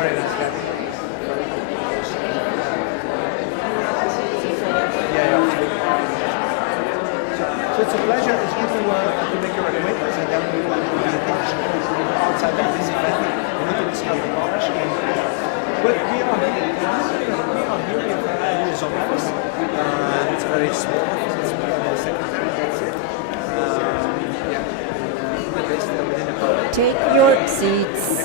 Very nice guy. Yeah. So it's a pleasure. It's good to make your acquaintance, and then we will be in touch outside of this event. We need to discuss the partnership. But we are here. We have his office. It's a very small office. It's the secretary. That's it. Within the parliament. Take your seats.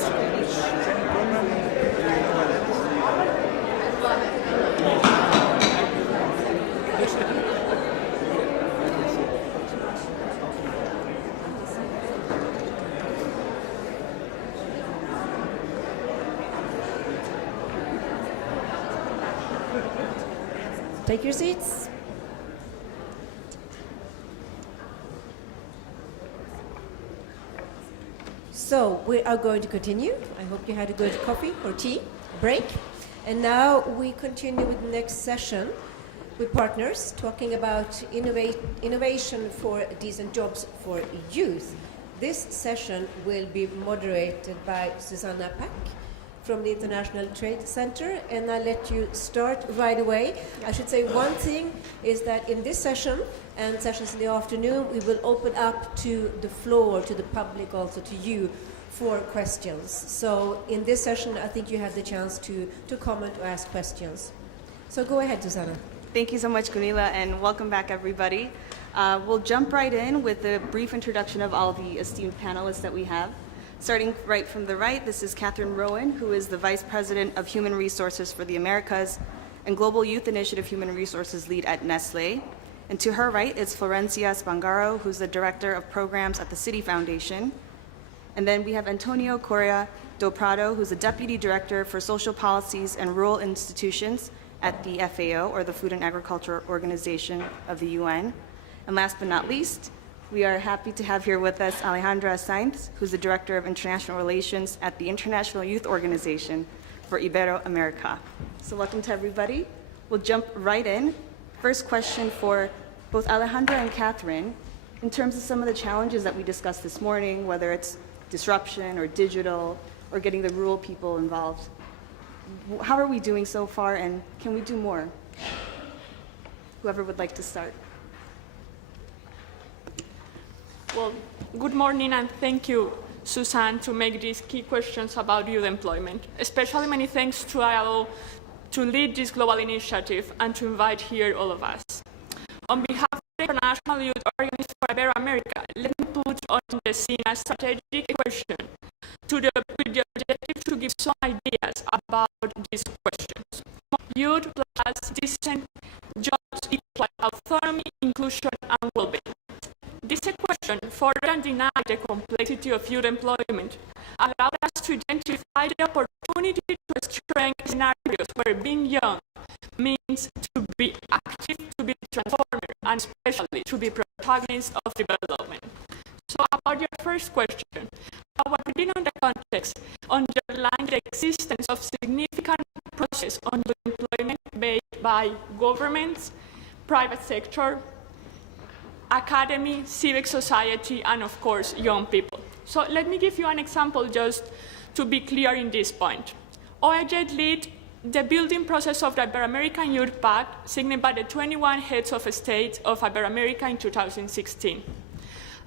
Take your seats. So we are going to continue. I hope you had a good coffee or tea break. And now we continue with the next session with partners talking about innovation for decent jobs for youth. This session will be moderated by Susanna Pack from the International Trade Center, and I'll let you start right away. I should say one thing is that in this session and sessions in the afternoon, we will open up to the floor, to the public, also to you, for questions. So in this session, I think you have the chance to comment or ask questions. So go ahead, Susanna. Thank you so much, Gunilla, and welcome back, everybody. We'll jump right in with a brief introduction of all the esteemed panelists that we have. Starting right from the right, this is Catherine Rowan, who is the Vice President of Human Resources for the Americas and Global Youth Initiative Human Resources Lead at Nestlé. And to her right is Florencia Spangaro, who's the Director of Programs at the Citi Foundation. And then we have Antonio Correa do Prado, who's the Deputy Director for Social Policies and Rural Institutions at the FAO, or the Food and Agriculture Organization of the UN. And last but not least, we are happy to have here with us Alejandra Sainz, who's the Director of International Relations at the International Youth Organization for Ibero-America. So welcome to everybody. We'll jump right in. First question for both Alejandra and Catherine. In terms of some of the challenges that we discussed this morning, whether it's disruption or digital or getting the rural people involved, how are we doing so far, and can we do more? Whoever would like to start. Well, good morning, and thank you, Suzanne, to make these key questions about youth employment. Especially many thanks to ILO to lead this global initiative and to invite here all of us. On behalf of the International Youth Organization for Ibero-America, let me put on the scene a strategic question with the objective to give some ideas about these questions. Youth plus decent jobs equal autonomy, inclusion, and well-being. This question further denies the complexity of youth employment, allowed us to identify the opportunity to strengthen scenarios where being young means to be active, to be transformer, and especially to be protagonist of development. So about your first question, our reading on the context underlines the existence of significant process on youth employment made by governments, private sector, academy, civic society, and of course, young people. So let me give you an example just to be clear in this point. OIJ led the building process of the Ibero-American Youth Pact, signed by the 21 heads of state of Ibero-America in 2016.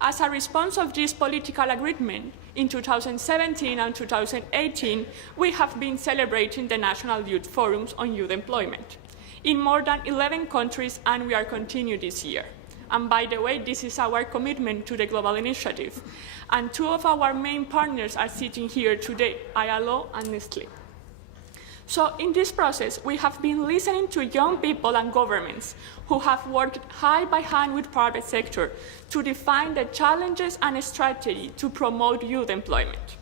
As a response of this political agreement, in 2017 and 2018, we have been celebrating the National Youth Forums on Youth Employment in more than 11 countries, and we are continuing this year. And by the way, this is our commitment to the global initiative. And two of our main partners are sitting here today, ILO and Nestlé. So in this process, we have been listening to young people and governments who have worked hand by hand with private sector to define the challenges and strategy to promote youth employment.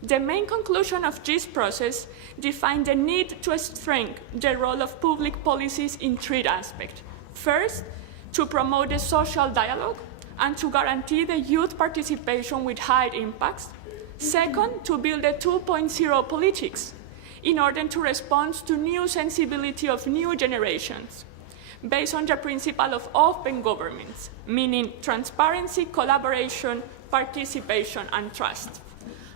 The main conclusion of this process defined the need to strengthen the role of public policies in three aspects. First, to promote the social dialogue and to guarantee the youth participation with high impacts. Second, to build a 2.0 politics in order to respond to new sensibility of new generations, based on the principle of open governments, meaning transparency, collaboration, participation, and trust.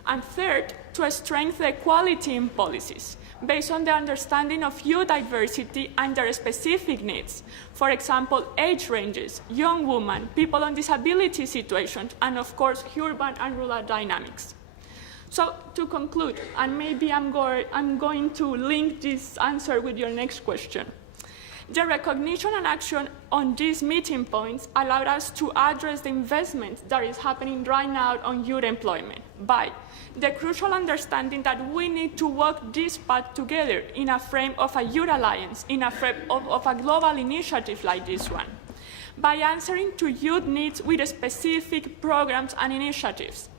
And third, to strengthen equality in policies based on the understanding of youth diversity and their specific needs. For example, age ranges, young women, people on disability situations, and of course, urban and rural dynamics. So to conclude, and maybe I'm going to link this answer with your next question. The recognition and action on these meeting points allowed us to address the investment that is happening right now on youth employment by the crucial understanding that we need to work this path together in a frame of a youth alliance, in a frame of a global initiative like this one, by answering to youth needs with specific programs and initiatives,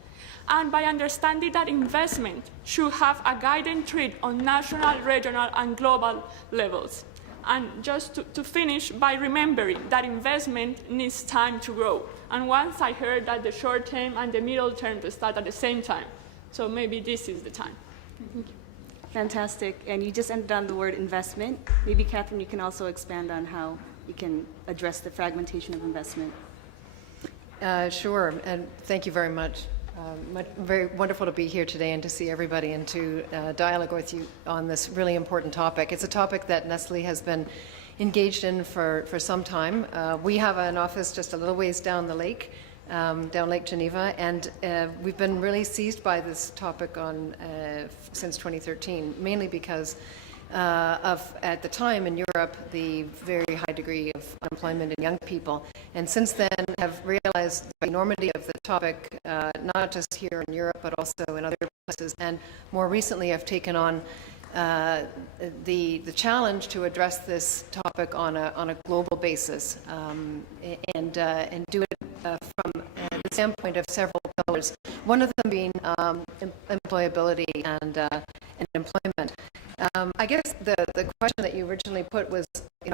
and by understanding that investment should have a guiding thread on national, regional, and global levels. And just to finish, by remembering that investment needs time to grow. And once I heard that the short term and the middle term to start at the same time. So maybe this is the time. Thank you. Fantastic. And you just ended on the word investment. Maybe, Catherine, you can also expand on how you can address the fragmentation of investment. Sure, and thank you very much. Very wonderful to be here today and to see everybody and to dialogue with you on this really important topic. It's a topic that Nestle has been engaged in for some time. We have an office just a little ways down the lake, down Lake Geneva, and we've been really seized by this topic since 2013, mainly because of, at the time in Europe, the very high degree of unemployment in young people. And since then have realized the enormity of the topic, not just here in Europe, but also in other places. And more recently, I've taken on the challenge to address this topic on a global basis and do it from the standpoint of several pillars. One of them being employability and employment. I guess the question that you originally put was,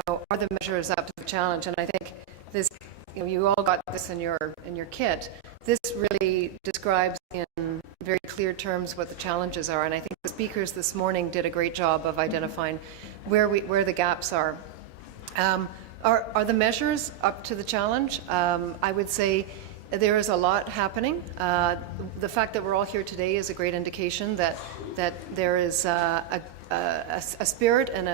are the measures up to the challenge? And I think this, you all got this in your kit. This really describes in very clear terms what the challenges are, and I think the speakers this morning did a great job of identifying where the gaps are. Are the measures up to the challenge? I would say there is a lot happening. The fact that we're all here today is a great indication that there is a spirit and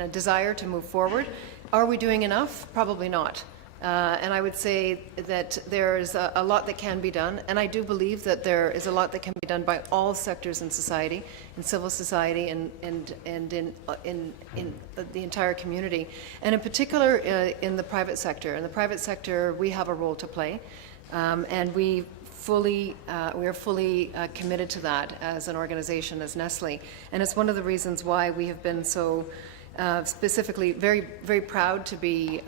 a desire to move forward. Are we doing enough? Probably not. And I would say that there is a lot that can be done, and I do believe that there is a lot that can be done by all sectors in society, in civil society, and in the entire community, and in particular in the private sector. In the private sector, we have a role to play, and we are fully committed to that as an organization, as Nestle, and it's one of the reasons why we have been so specifically very, very proud to be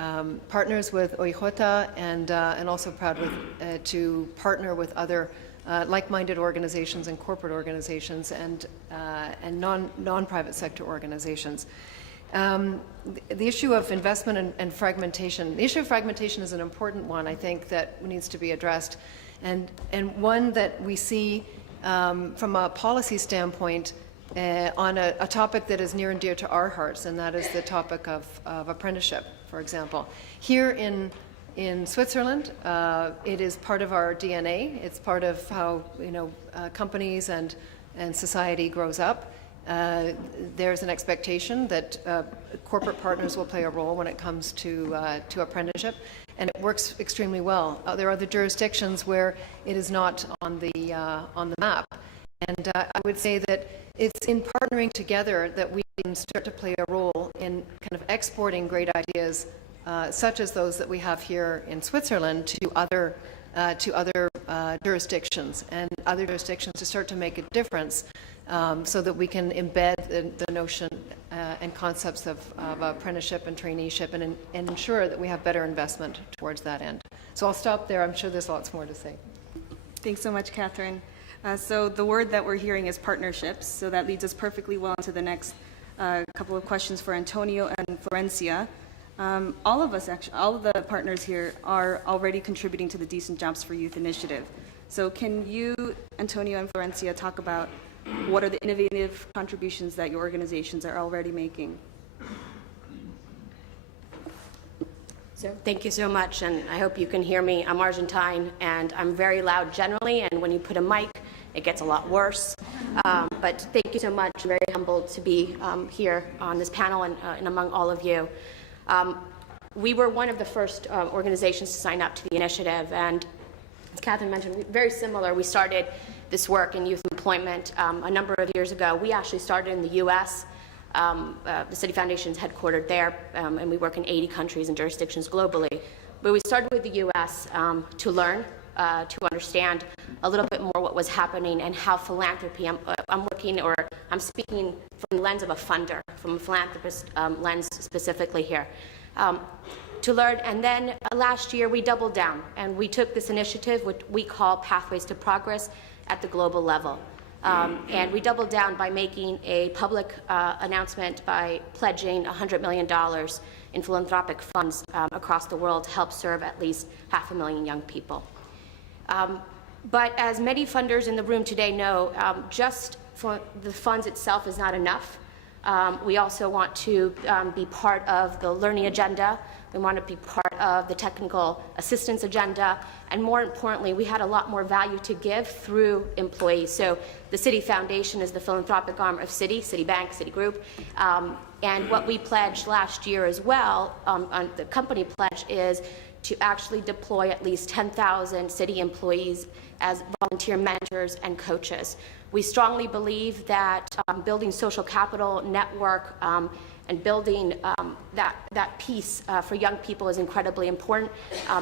partners with OIJ and also proud to partner with other like-minded organizations and corporate organizations and non-private sector organizations. The issue of investment and fragmentation. The issue of fragmentation is an important one, I think, that needs to be addressed, and one that we see from a policy standpoint on a topic that is near and dear to our hearts, and that is the topic of apprenticeship, for example. Here in Switzerland, it is part of our DNA. It's part of how companies and society grows up. There's an expectation that corporate partners will play a role when it comes to apprenticeship, and it works extremely well. There are other jurisdictions where it is not on the map. And I would say that it's in partnering together that we can start to play a role in kind of exporting great ideas, such as those that we have here in Switzerland, to other jurisdictions, and other jurisdictions to start to make a difference, so that we can embed the notion and concepts of apprenticeship and traineeship, and ensure that we have better investment towards that end. So I'll stop there. I'm sure there's lots more to say. Thanks so much, Catherine. So the word that we're hearing is partnerships, so that leads us perfectly well into the next couple of questions for Antonio and Florencia. All of the partners here are already contributing to the Decent Jobs for Youth initiative. So can you, Antonio and Florencia, talk about what are the innovative contributions that your organizations are already making? So thank you so much, and I hope you can hear me. I'm Argentine, and I'm very loud generally, and when you put a mic it gets a lot worse. But thank you so much. I'm very humbled to be here on this panel and among all of you. We were one of the first organizations to sign up to the initiative, and as Catherine mentioned, very similar. We started this work in youth employment a number of years ago. We actually started in the U.S. The City Foundation is headquartered there, and we work in 80 countries and jurisdictions globally. But we started with the U.S. To learn, to understand a little bit more what was happening and how philanthropy, I'm speaking from the lens of a funder, from a philanthropist lens specifically here, to learn. And then last year we doubled down and we took this initiative, which we call Pathways to Progress, at the global level. And we doubled down by making a public announcement by pledging $100 million in philanthropic funds across the world to help serve at least 500,000 young people. But as many funders in the room today know, just for the funds itself is not enough. We also want to be part of the learning agenda. We want to be part of the technical assistance agenda. And more importantly, we had a lot more value to give through employees. So the City Foundation is the philanthropic arm of Citibank, Citigroup. And what we pledged last year as well, on the company pledge, is to actually deploy at least 10,000 city employees as volunteer mentors and coaches. We strongly believe that building social capital network and building that piece for young people is incredibly important.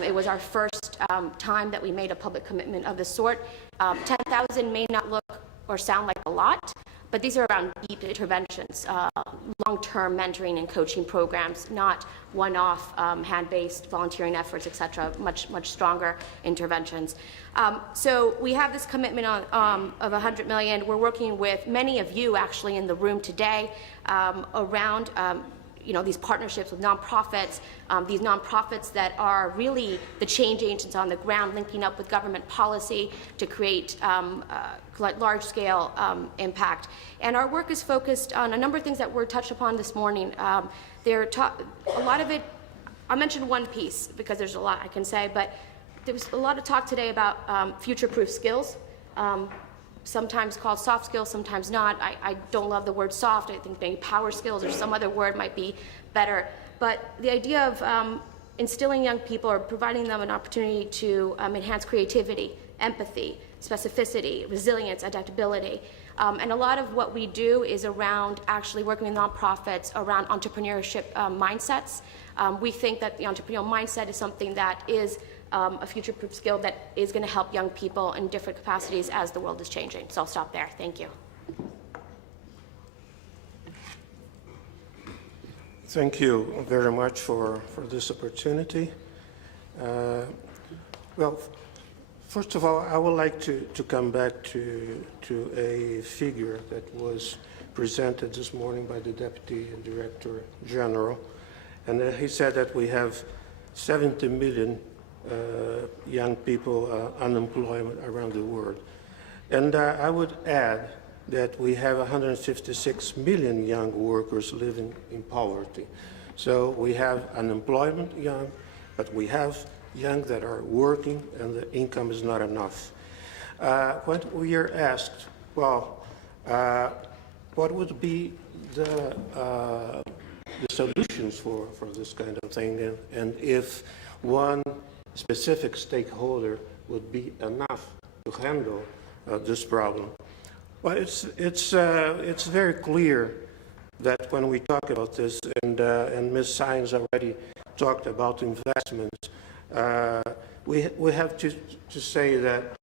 It was our first time that we made a public commitment of this sort. 10,000 may not look or sound like a lot, but these are around deep interventions, long-term mentoring and coaching programs, not one-off hand-based volunteering efforts, et cetera, much stronger interventions. So we have this commitment of $100 million. We're working with many of you actually in the room today around these partnerships with nonprofits, these nonprofits that are really the change agents on the ground, linking up with government policy to create large-scale impact. And our work is focused on a number of things that were touched upon this morning. A lot of it, I'll mention one piece because there's a lot I can say, but there was a lot of talk today about future-proof skills. Sometimes called soft skills, sometimes not. I don't love the word soft. I think maybe power skills or some other word might be better. But the idea of instilling young people or providing them an opportunity to enhance creativity, empathy, specificity, resilience, adaptability. And a lot of what we do is around actually working with nonprofits around entrepreneurship mindsets. We think that the entrepreneurial mindset is something that is a future-proof skill that is going to help young people in different capacities as the world is changing. So I'll stop there. Thank you. Thank you very much for this opportunity. Well, first of all, I would like to come back to a figure that was presented this morning by the Deputy Director General. And he said that we have 70 million young people unemployed around the world. And I would add that we have 156 million young workers living in poverty. So we have unemployment young, but we have young that are working and the income is not enough. When we are asked, well, what would be the solutions for this kind of thing, and if one specific stakeholder would be enough to handle this problem. Well, it's very clear that when we talk about this, and Ms. Saenz already talked about investments, we have to say that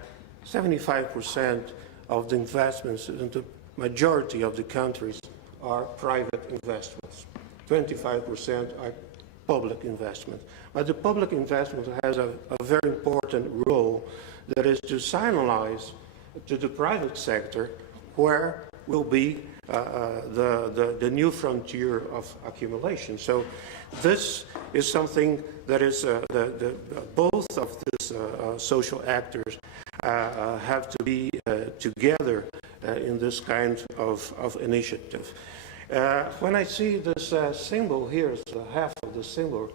75% of the investments in the majority of the countries are private investments. 25% are public investment. But the public investment has a very important role, that is to signalize to the private sector where will be the new frontier of accumulation. So this is something that is both of these social actors have to be together in this kind of initiative. When I see this symbol here, it's half of the symbol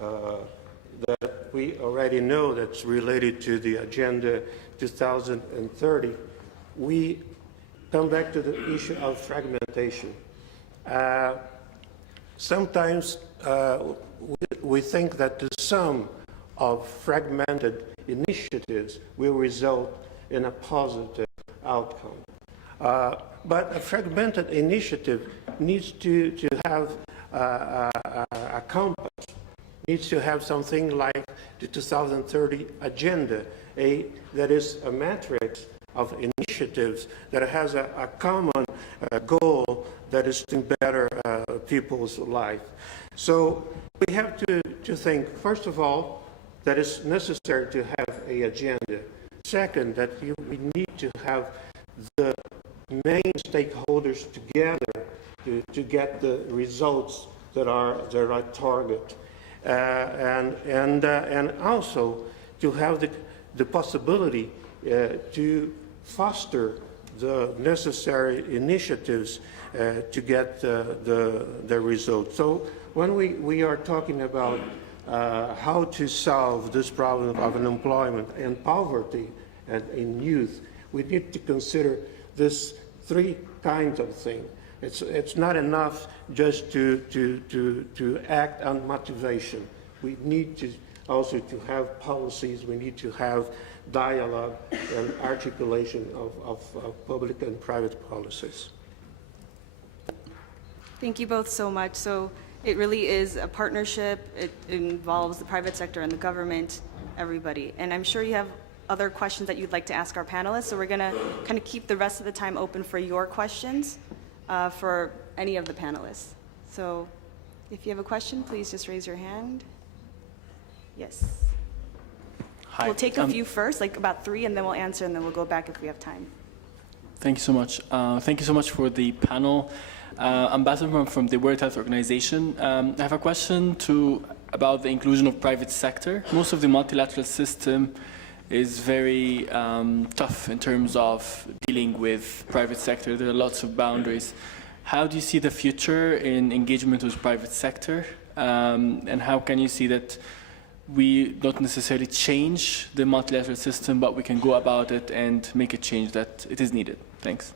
that we already know that's related to the Agenda 2030. we come back to the issue of fragmentation. Sometimes we think that the sum of fragmented initiatives will result in a positive outcome. But a fragmented initiative needs to have a compass, needs to have something like the 2030 agenda, that is a matrix of initiatives that has a common goal that is to better people's life. So we have to think, first of all, that it's necessary to have an agenda. Second, that we need to have the main stakeholders together to get the results that are target, and also to have the possibility to foster the necessary initiatives to get the results. So when we are talking about how to solve this problem of unemployment and poverty in youth, we need to consider this three kinds of things. It's not enough just to act on motivation. We need to also to have policies. We need to have dialogue and articulation of public and private policies. Thank you both so much. So it really is a partnership. It involves the private sector and the government, everybody. And I'm sure you have other questions that you'd like to ask our panelists. So we're going to kind of keep the rest of the time open for your questions for any of the panelists. So if you have a question, please just raise your hand. Yes. Hi. We'll take a few first, like about 3, and then we'll answer, and then we'll go back if we have time. Thank you so much. Thank you so much for the panel. Ambassador from the World Health Organization. I have a question about the inclusion of private sector. Most of the multilateral system is very tough in terms of dealing with private sector. There are lots of boundaries. How do you see the future in engagement with private sector? And how can you see that we don't necessarily change the multilateral system, but we can go about it and make a change that it is needed? Thanks.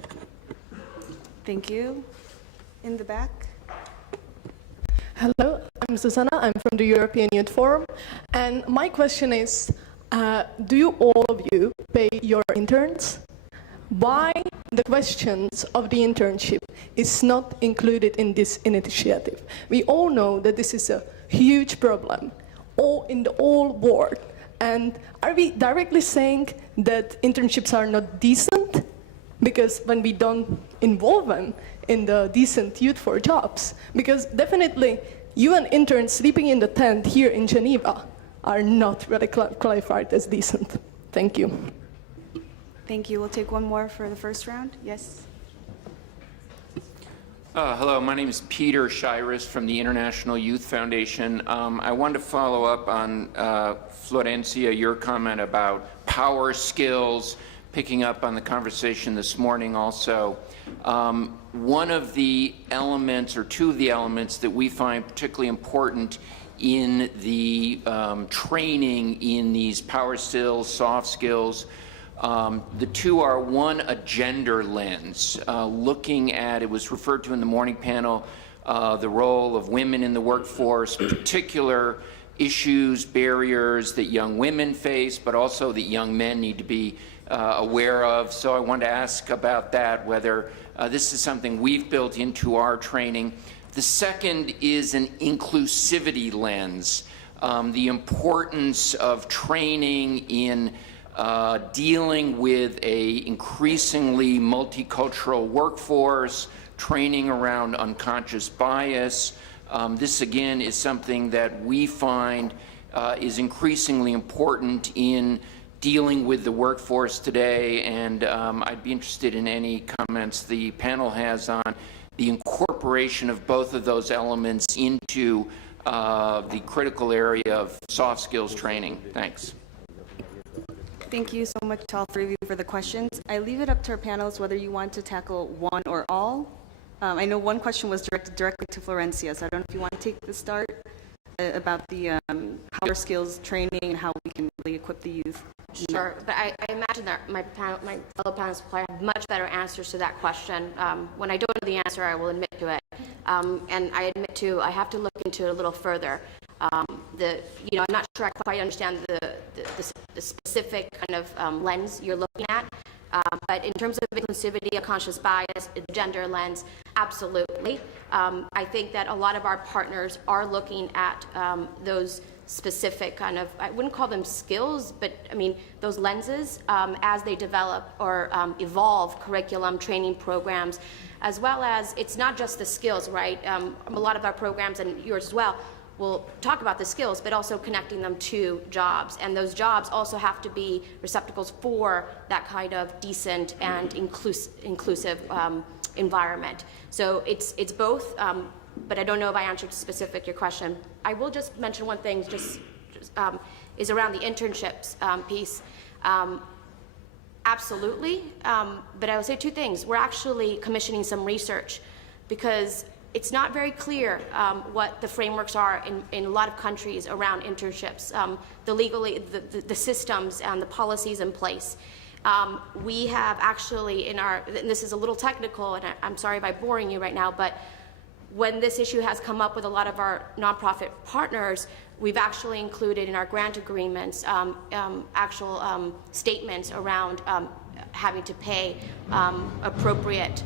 Thank you. In the back. Hello, I'm Susanna. I'm from the European Youth Forum. And my question is, do you all of you pay your interns? Why the questions of the internship is not included in this initiative? We all know that this is a huge problem in the whole world. And are we directly saying that internships are not decent? Because when we don't involve them in the decent youth for jobs, because definitely you and interns sleeping in the tent here in Geneva are not really qualified as decent. Thank you. Thank you. We'll take one more for the first round. Yes. Hello, my name is Peter Shiras from the International Youth Foundation. I wanted to follow up on Florencia, your comment about power skills, picking up on the conversation this morning also. One of the elements, or two of the elements that we find particularly important in the training in these power skills, soft skills, the two are, one, a gender lens, looking at, it was referred to in the morning panel, the role of women in the workforce, particular issues, barriers that young women face, but also that young men need to be aware of. So I wanted to ask about that, whether this is something we've built into our training. The second is an inclusivity lens, the importance of training in dealing with a increasingly multicultural workforce, training around unconscious bias. This again is something that we find is increasingly important in dealing with the workforce today, and I'd be interested in any comments the panel has on the incorporation of both of those elements into the critical area of soft skills training. Thanks. Thank you so much to all 3 of you for the questions. I leave it up to our panelists whether you want to tackle one or all. I know one question was directed directly to Florencia, so I don't know if you want to take the start about the power skills training and how we can really equip the youth. Sure, but I imagine that my fellow panelists will have much better answers to that question. When I don't know the answer, I will admit to it. And I admit to, I have to look into it a little further. I'm not sure I quite understand the specific kind of lens you're looking at. But in terms of inclusivity, unconscious bias, the gender lens, absolutely. I think that a lot of our partners are looking at those specific kind of, I wouldn't call them skills, but I mean, those lenses as they develop or evolve curriculum, training programs, as well as, it's not just the skills, right? A lot of our programs, and yours as well, will talk about the skills, but also connecting them to jobs. And those jobs also have to be receptacles for that kind of decent and inclusive environment. So it's both, but I don't know if I answered your question. I will just mention one thing, is around the internships piece. Absolutely, but I will say two things. We're actually commissioning some research because it's not very clear what the frameworks are in a lot of countries around internships, the systems and the policies in place. We have actually and this is a little technical, and I'm sorry if I'm boring you right now, but when this issue has come up with a lot of our nonprofit partners, we've actually included in our grant agreements actual statements around having to pay appropriate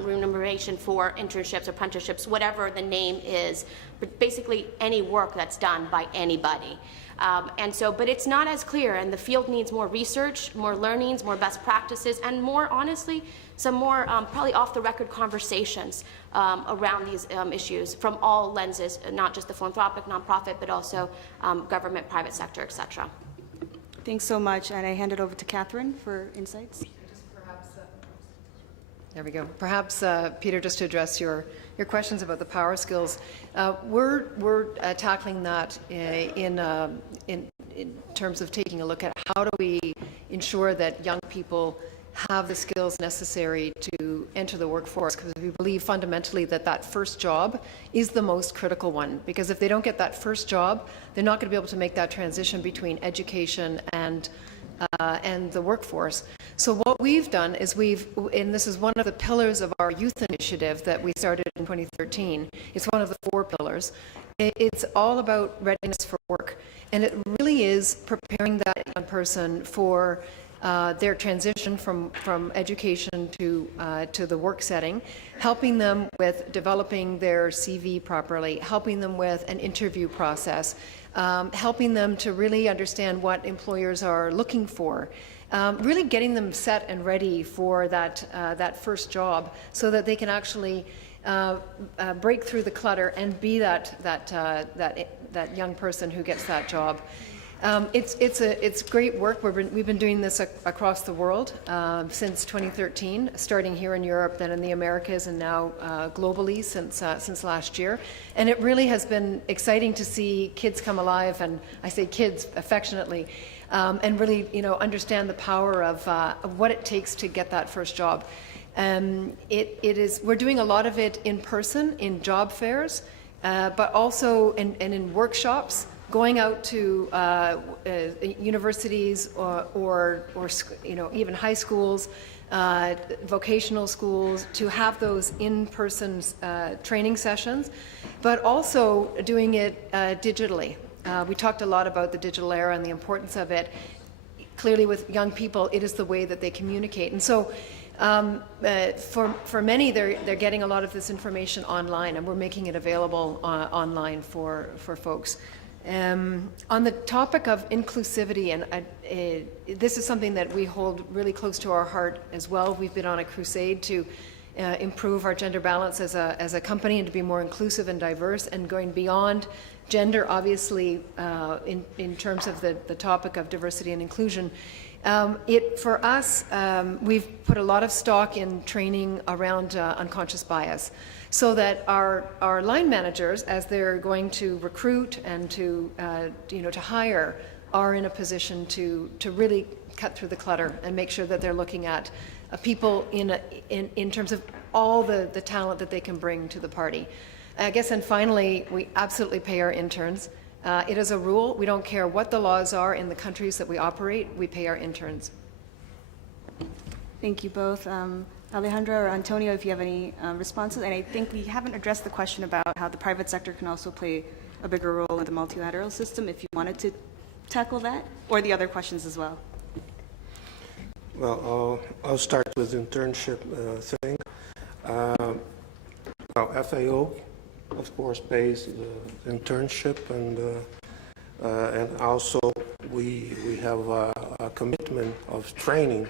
remuneration for internships, apprenticeships, whatever the name is, but basically any work that's done by anybody. But it's not as clear, and the field needs more research, more learnings, more best practices, and more, honestly, some more probably off-the-record conversations around these issues from all lenses, not just the philanthropic, nonprofit, but also government, private sector, et cetera. Thanks so much, and I hand it over to Catherine for insights. There we go. Perhaps, Peter, just to address your questions about the power skills, we're tackling that in terms of taking a look at how do we ensure that young people have the skills necessary to enter the workforce, because we believe fundamentally that that first job is the most critical one, because if they don't get that first job, they're not going to be able to make that transition between education and the workforce. So what we've done is and this is one of the pillars of our youth initiative that we started in 2013. It's one of the 4 pillars. It's all about readiness for work, and it really is preparing that young person for their transition from education to the work setting, helping them with developing their CV properly, helping them with an interview process, helping them to really understand what employers are looking for, really getting them set and ready for that first job so that they can actually break through the clutter and be that young person who gets that job. It's great work. We've been doing this across the world since 2013, starting here in Europe, then in the Americas, and now globally since last year. And it really has been exciting to see kids come alive, and I say kids affectionately, and really, understand the power of what it takes to get that first job. We're doing a lot of it in person, in job fairs, but also in workshops, going out to universities or even high schools, vocational schools, to have those in-person training sessions, but also doing it digitally. We talked a lot about the digital era and the importance of it. Clearly, with young people, it is the way that they communicate. And so for many, they're getting a lot of this information online, and we're making it available online for folks. On the topic of inclusivity, and this is something that we hold really close to our heart as well. We've been on a crusade to improve our gender balance as a company and to be more inclusive and diverse, and going beyond gender, obviously, in terms of the topic of diversity and inclusion. For us, we've put a lot of stock in training around unconscious bias, so that our line managers, as they're going to recruit and to hire, are in a position to really cut through the clutter and make sure that they're looking at people in terms of all the talent that they can bring to the party. I guess, and finally, we absolutely pay our interns. It is a rule. We don't care what the laws are in the countries that we operate. We pay our interns. Thank you both. Alejandra or Antonio, if you have any responses. And I think we haven't addressed the question about how the private sector can also play a bigger role in the multilateral system, if you wanted to tackle that, or the other questions as well. Well, I'll start with internship thing. Well, FAO, of course, pays the internship, and also we have a commitment of training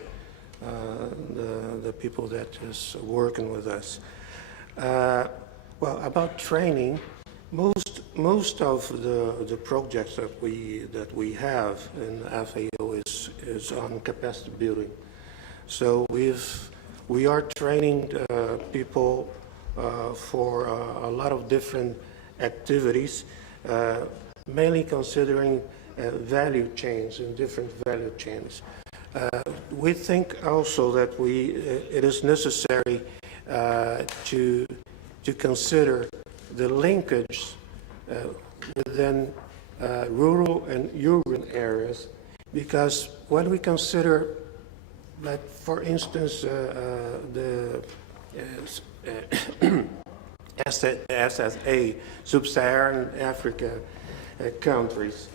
the people that is working with us. Well, about training, most of the projects that we have in FAO is on capacity building. So we are training people for a lot of different activities, mainly considering value chains and different value chains. We think also that it is necessary to consider the linkage within rural and urban areas, because when we consider, like for instance, the SSA, Sub-Saharan Africa countries,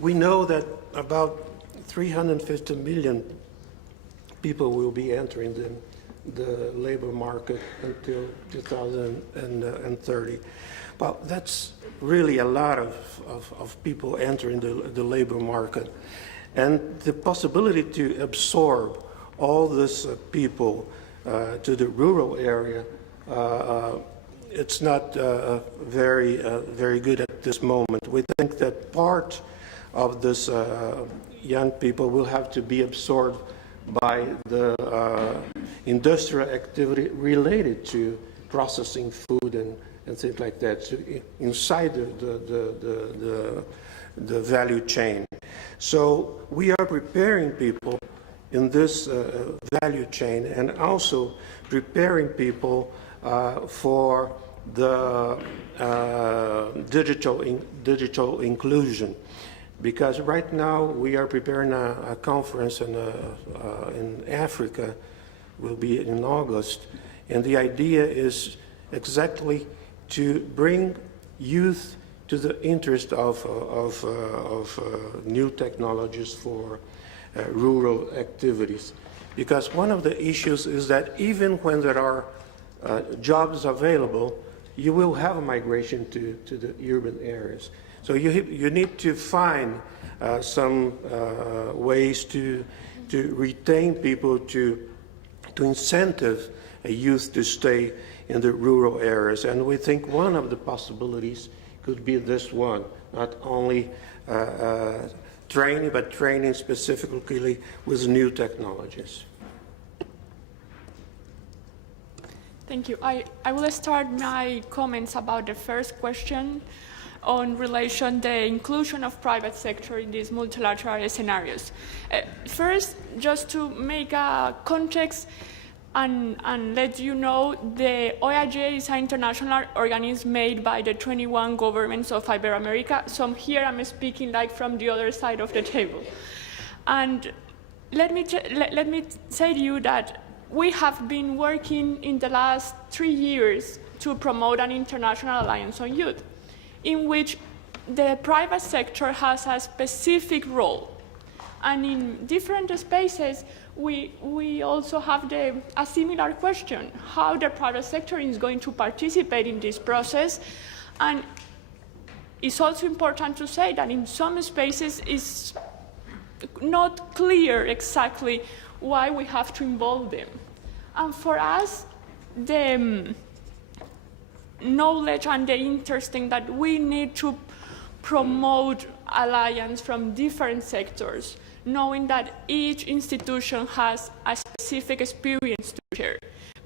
we know that about 350 million people will be entering the labor market until 2030. Well, that's really a lot of people entering the labor market. And the possibility to absorb all these people to the rural area, it's not very good at this moment. We think that part of this young people will have to be absorbed by the industrial activity related to processing food and things like that, so inside the value chain. So we are preparing people in this value chain, and also preparing people for the digital inclusion. Because right now we are preparing a conference in Africa, will be in August, and the idea is exactly to bring youth to the interest of new technologies for rural activities. Because one of the issues is that even when there are jobs available, you will have a migration to the urban areas. So you need to find some ways to retain people, to incentive youth to stay in the rural areas. And we think one of the possibilities could be this one, not only training, but training specifically with new technologies. Thank you. I will start my comments about the first question on relation the inclusion of private sector in these multilateral scenarios. First, just to make a context and let you know, the OIJ is an international organism made by the 21 governments of Iberoamerica. So here I'm speaking like from the other side of the table. And let me say to you that we have been working in the last 3 years to promote an international alliance on youth, in which the private sector has a specific role. And in different spaces, we also have a similar question, how the private sector is going to participate in this process. And it's also important to say that in some spaces it's not clear exactly why we have to involve them. And for us, the knowledge and the interesting that we need to promote alliance from different sectors, knowing that each institution has a specific experience to share.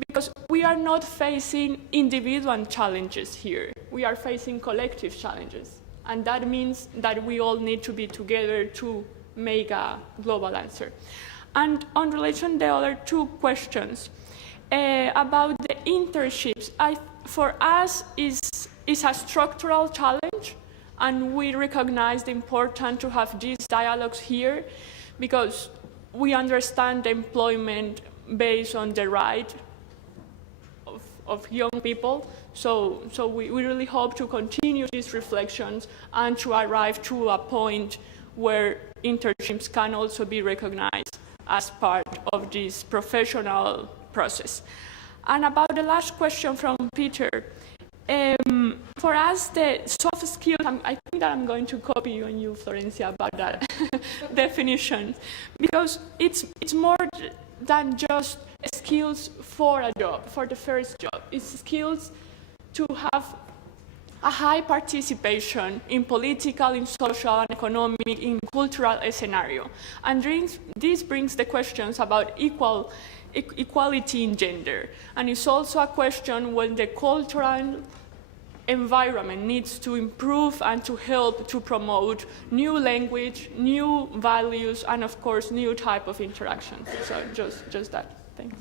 Because we are not facing individual challenges here. We are facing collective challenges. And that means that we all need to be together to make a global answer. And on relation to the other two questions, about the internships, for us is a structural challenge, and we recognize the importance to have these dialogues here because we understand employment based on the right of young people. So we really hope to continue these reflections and to arrive to a point where internships can also be recognized as part of this professional process. And about the last question from Peter, for us, the soft skills, I think that I'm going to copy you and you, Florencia, about that definition, because it's more than just skills for a job, for the first job. It's skills to have a high participation in political, in social, and economic, in cultural scenario. And this brings the questions about equality in gender. And it's also a question when the cultural environment needs to improve and to help to promote new language, new values, and of course, new type of interactions. So just that. Thanks.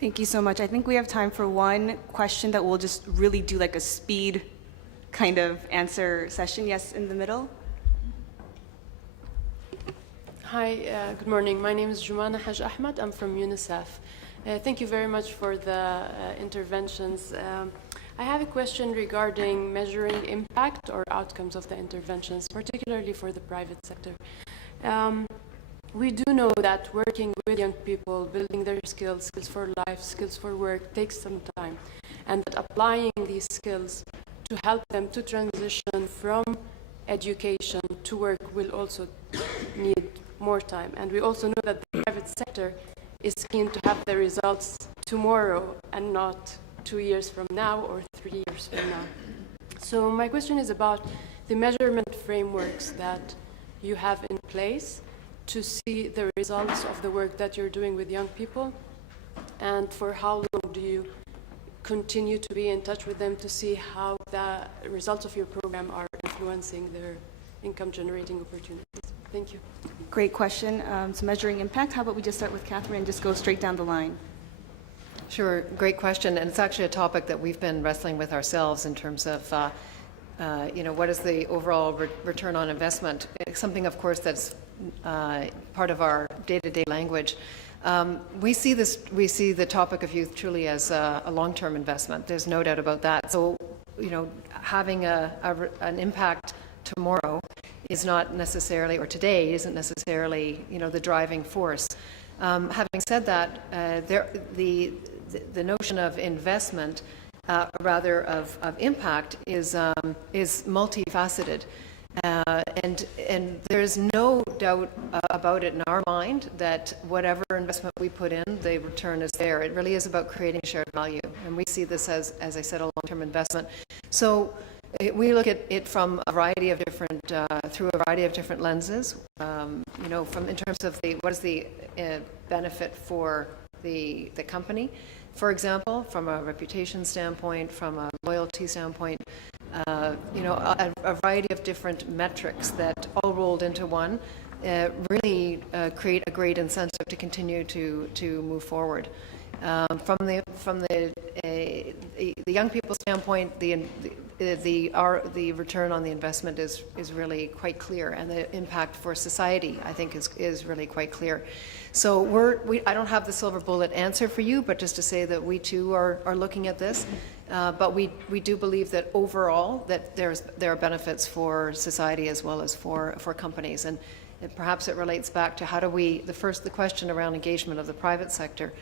Thank you so much. I think we have time for one question that we'll just really do like a speed kind of answer session. Yes, in the middle. Hi, good morning. My name is Jumana Haj Ahmed. I'm from UNICEF. Thank you very much for the interventions. I have a question regarding measuring impact or outcomes of the interventions, particularly for the private sector. We do know that working with young people, building their skills, skills for life, skills for work, takes some time. And that applying these skills to help them to transition from education to work will also need more time. And we also know that the private sector is keen to have the results tomorrow and not 2 years from now or 3 years from now. So my question is about the measurement frameworks that you have in place to see the results of the work that you're doing with young people, and for how long do you continue to be in touch with them to see how the results of your program are influencing their income-generating opportunities? Thank you. Great question. So measuring impact, how about we just start with Catherine and just go straight down the line? Sure, great question, and it's actually a topic that we've been wrestling with ourselves in terms of, what is the overall return on investment? It's something, of course, that's part of our day-to-day language. We see the topic of youth truly as a long-term investment. There's no doubt about that. So, having an impact tomorrow is not necessarily, or today isn't necessarily, the driving force. Having said that, the notion of investment, rather of impact, is multifaceted. And there's no doubt about it in our mind that whatever investment we put in, the return is there. It really is about creating shared value. And we see this as I said, a long-term investment. So we look at it from a variety of different, through a variety of different lenses, in terms of what is the benefit for the company, for example, from a reputation standpoint, from a loyalty standpoint, a variety of different metrics that all rolled into one really create a great incentive to continue to move forward. From the young people's standpoint, the return on the investment is really quite clear, and the impact for society, I think, is really quite clear. So I don't have the silver bullet answer for you, but just to say that we too are looking at this. But we do believe that overall that there are benefits for society as well as for companies, and perhaps it relates back to how do we the question around engagement of the private sector.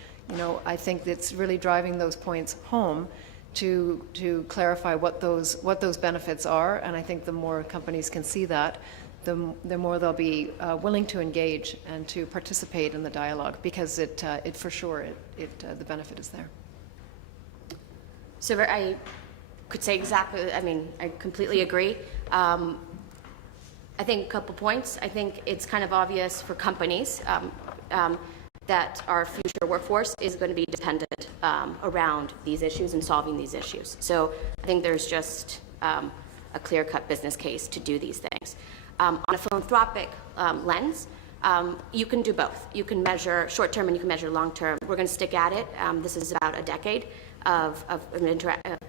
I think it's really driving those points home to clarify what those benefits are, and I think the more companies can see that, the more they'll be willing to engage and to participate in the dialogue, because it for sure the benefit is there. So I could say exactly, I completely agree. I think a couple points. I think it's kind of obvious for companies that our future workforce is going to be dependent around these issues and solving these issues. So I think there's just a clear-cut business case to do these things. On a philanthropic lens, you can do both. You can measure short-term and you can measure long-term. We're going to stick at it. This is about a decade. of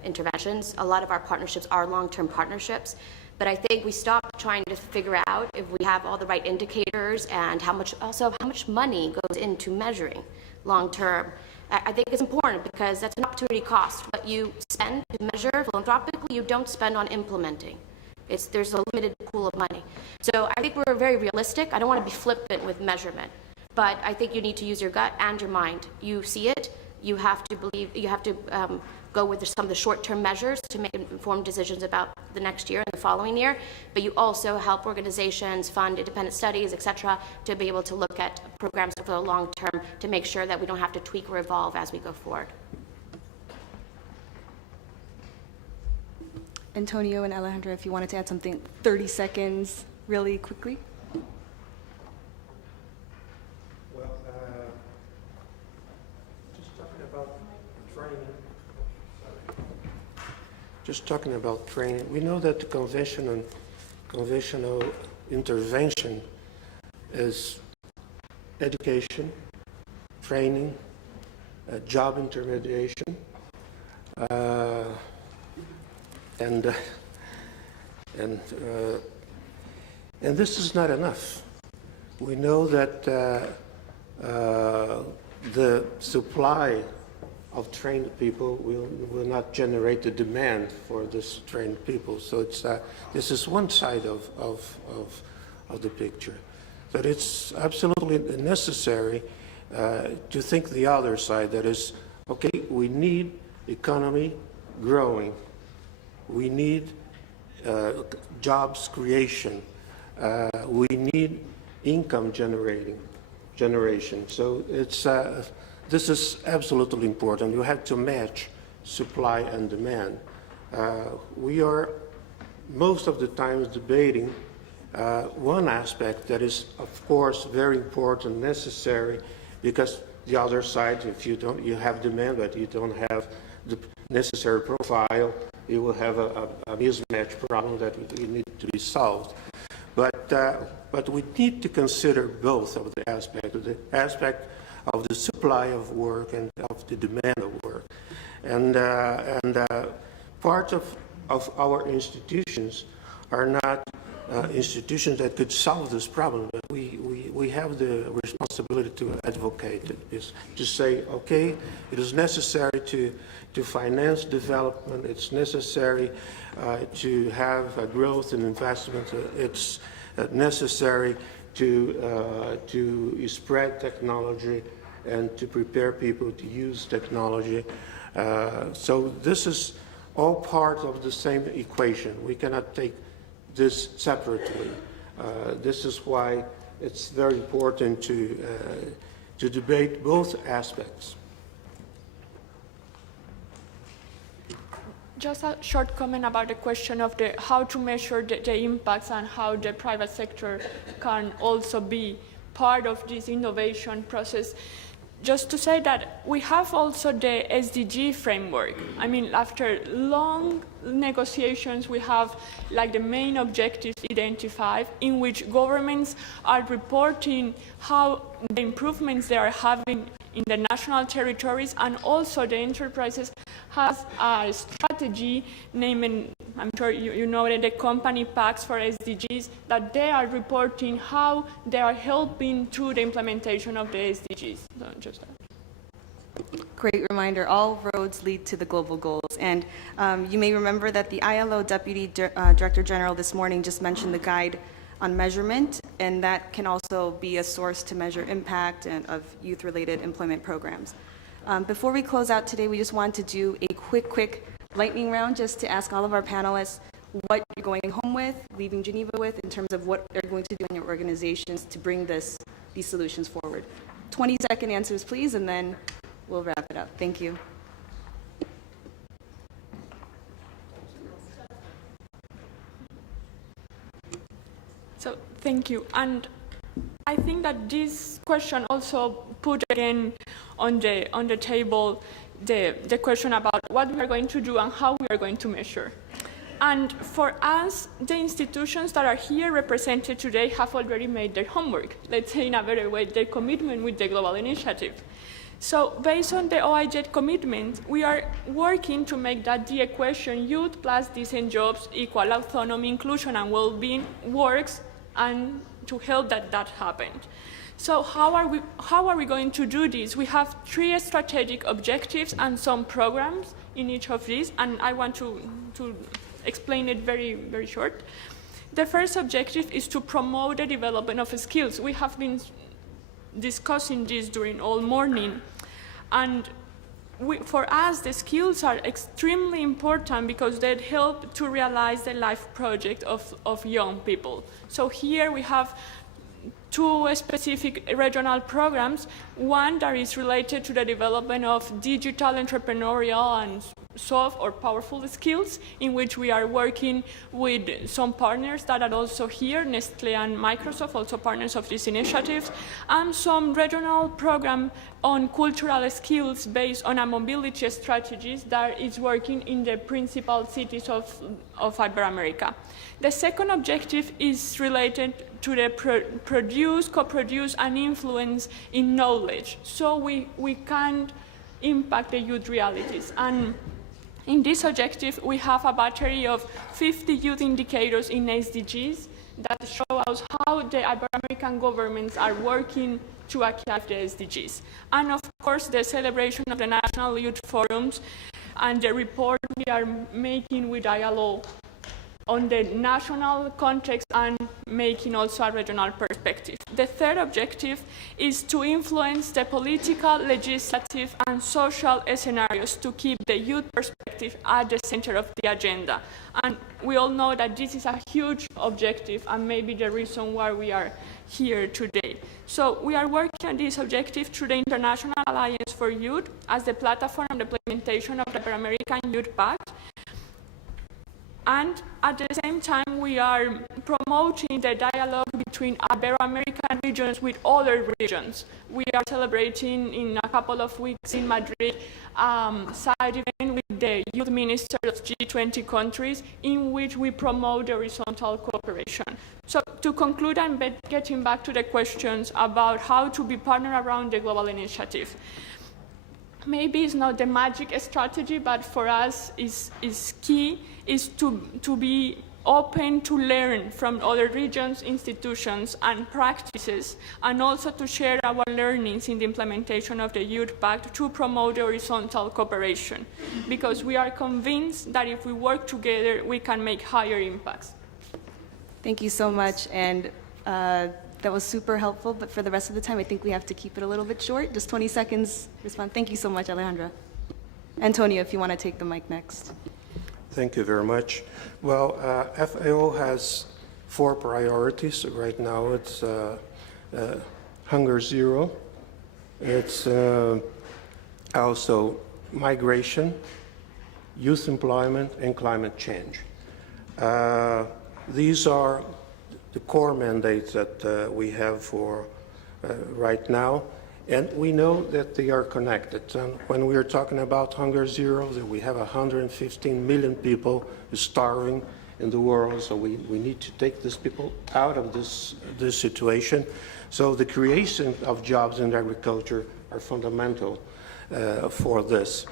interventions. A lot of our partnerships are long-term partnerships, but I think we stopped trying to figure out if we have all the right indicators and how much money goes into measuring long-term. I think it's important because that's an opportunity cost. What you spend to measure philanthropically, you don't spend on implementing. There's a limited pool of money. So I think we're very realistic. I don't want to be flippant with measurement, but I think you need to use your gut and your mind. You see it, you have to believe, you have to go with some of the short-term measures to make informed decisions about the next year and the following year, but you also help organizations fund independent studies, et cetera, to be able to look at programs for the long term to make sure that we don't have to tweak or evolve as we go forward. Antonio and Alejandra, if you wanted to add something, 30 seconds, really quickly. Well, just talking about training. Just talking about training, we know that the conventional intervention is education, training, job intermediation, and this is not enough. We know that the supply of trained people will not generate the demand for this trained people. So this is one side of the picture. But it's absolutely necessary to think the other side. That is, okay, we need economy growing. We need jobs creation. We need income generation. So this is absolutely important. You have to match supply and demand. We are most of the time debating one aspect that is, of course, very important, necessary, because the other side, if you have demand but you don't have the necessary profile, you will have a mismatch problem that will need to be solved. But we need to consider both of the aspect of the supply of work and of the demand of work. And part of our institutions are not institutions that could solve this problem, but we have the responsibility to advocate it, is to say, okay, it is necessary to finance development, it's necessary to have growth and investment, it's necessary to spread technology and to prepare people to use technology. So this is all part of the same equation. We cannot take this separately. This is why it's very important to debate both aspects. Just a short comment about the question of how to measure the impacts and how the private sector can also be part of this innovation process. Just to say that we have also the SDG framework. I mean, after long negotiations, we have like the main objectives identified in which governments are reporting how the improvements they are having in the national territories, and also the enterprises has a strategy named, I'm sure you know it, the company packs for SDGs, that they are reporting how they are helping through the implementation of the SDGs. So just that. Great reminder, all roads lead to the global goals. And you may remember that the ILO Deputy Director General this morning just mentioned the guide on measurement, and that can also be a source to measure impact of youth-related employment programs. Before we close out today, we just want to do a quick lightning round just to ask all of our panelists what you're going home with, leaving Geneva with, in terms of what they're going to do in your organizations to bring these solutions forward. 20-second answers, please, and then we'll wrap it up. Thank you. So thank you. And I think that this question also put again on the table the question about what we are going to do and how we are going to measure. And for us, the institutions that are here represented today have already made their homework, let's say in a better way, their commitment with the global initiative. So based on the OIJ commitment, we are working to make that the equation youth plus decent jobs equal autonomy, inclusion, and well-being works, and to help that happen. So how are we going to do this? We have 3 strategic objectives and some programs in each of these, and I want to explain it very, very short. The first objective is to promote the development of skills. We have been discussing this during all morning, and for us the skills are extremely important because they help to realize the life project of young people. So here we have 2 specific regional programs, one that is related to the development of digital, entrepreneurial, and soft or powerful skills, in which we are working with some partners that are also here, Nestle and Microsoft, also partners of these initiatives, and some regional program on cultural skills based on a mobility strategies that is working in the principal cities of Iberoamerica. The second objective is related to the co-produce, and influence in knowledge, so we can impact the youth realities. And in this objective, we have a battery of 50 youth indicators in SDGs that show us how the Ibero-American governments are working to achieve the SDGs. And of course, the celebration of the National Youth Forums and the report we are making with ILO on the national context and making also a regional perspective. The third objective is to influence the political, legislative, and social scenarios to keep the youth perspective at the center of the agenda. And we all know that this is a huge objective and maybe the reason why we are here today. So we are working on this objective through the International Alliance for Youth as the platform of the implementation of the Ibero-American Youth Pact. And at the same time, we are promoting the dialogue between Ibero-American regions with other regions. We are celebrating in a couple of weeks in Madrid side event with the youth ministers of G20 countries, in which we promote the horizontal cooperation. So to conclude, and getting back to the questions about how to be partner around the global initiative. Maybe it's not the magic strategy, but for us is key is to be open to learn from other regions, institutions, and practices, and also to share our learnings in the implementation of the Youth Pact to promote the horizontal cooperation, because we are convinced that if we work together, we can make higher impacts. Thank you so much, and that was super helpful, but for the rest of the time, I think we have to keep it a little bit short. Just 20 seconds respond. Thank you so much, Alejandra. Antonio, if you want to take the mic next. Thank you very much. Well, FAO has 4 priorities. Right now it's Hunger Zero. It's also migration, youth employment, and climate change. These are the core mandates that we have for right now, and we know that they are connected. And when we are talking about Hunger Zero, that we have 115 million people starving in the world, so we need to take these people out of this situation. So the creation of jobs in agriculture are fundamental for this.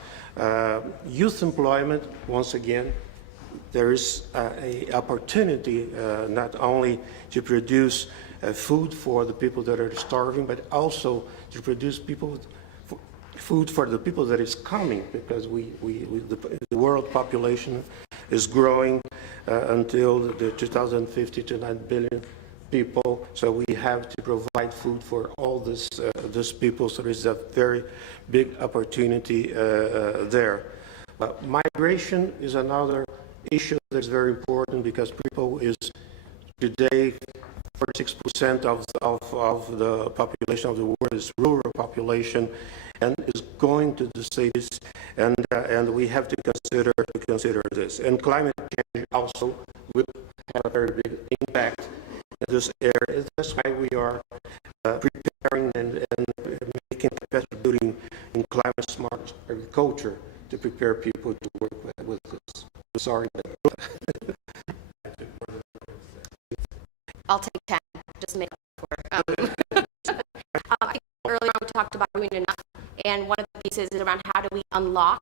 Youth employment, once again, there is an opportunity not only to produce food for the people that are starving, but also to produce food for the people that is coming, because the world population is growing until the 2050 to 9 billion people. So we have to provide food for all these people. So there is a very big opportunity there. Migration is another issue that's very important, because people is today 46% of the population of the world is rural population and is going to the cities, and we have to consider this. And climate change also will have a very big impact in this area. That's why we are preparing and making capacity building in climate smart agriculture to prepare people to work with this. Sorry. I'll take 10, just to make up for I think earlier we talked about doing enough, And one of the pieces is around how do we unlock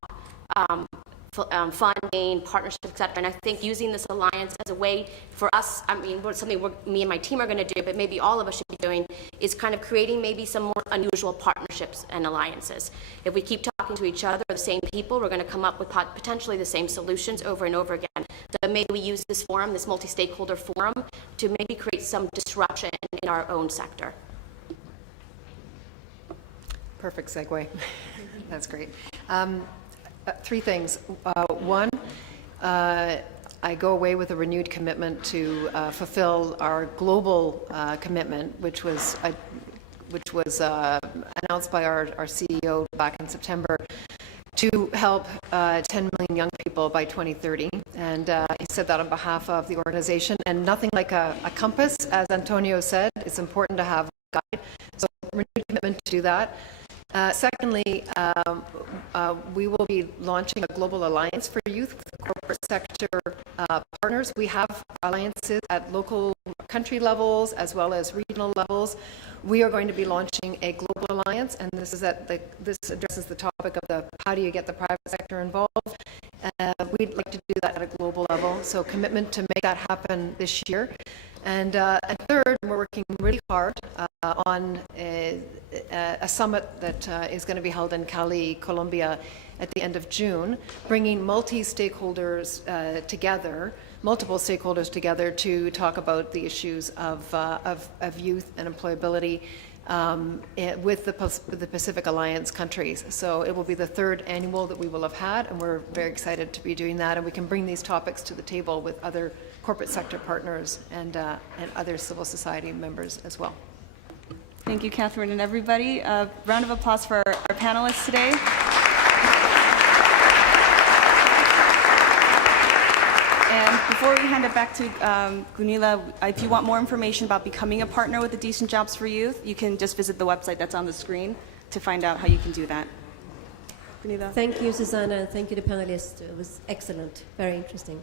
funding, partnerships, et cetera. And I think using this alliance as a way for us, I mean, something me and my team are going to do, but maybe all of us should be doing, is kind of creating maybe some more unusual partnerships and alliances. If we keep talking to each other, the same people, we're going to come up with potentially the same solutions over and over again. So maybe we use this forum, this multi-stakeholder forum, to maybe create some disruption in our own sector. Perfect segue. That's great. Three things. One, I go away with a renewed commitment to fulfill our global commitment, which was announced by our CEO back in September, to help 10 million young people by 2030. And he said that on behalf of the organization. And nothing like a compass, as Antonio said, it's important to have a guide. So renewed commitment to do that. Secondly, we will be launching a global alliance for youth with corporate sector partners. We have alliances at local country levels as well as regional levels. We are going to be launching a global alliance, and this addresses the topic of the how do you get the private sector involved. We'd like to do that at a global level, so commitment to make that happen this year. And third, we're working really hard on a summit that is going to be held in Cali, Colombia at the end of June, bringing multiple stakeholders together to talk about the issues of youth and employability with the Pacific Alliance countries. So it will be the third annual that we will have had, and we're very excited to be doing that. And we can bring these topics to the table with other corporate sector partners and other civil society members as well. Thank you, Catherine, and everybody. A round of applause for our panelists today. And before we hand it back to Gunilla, if you want more information about becoming a partner with the Decent Jobs for Youth, you can just visit the website that's on the screen to find out how you can do that. Gunilla. Thank you, Susanna, and thank you, the panelists. It was excellent, very interesting.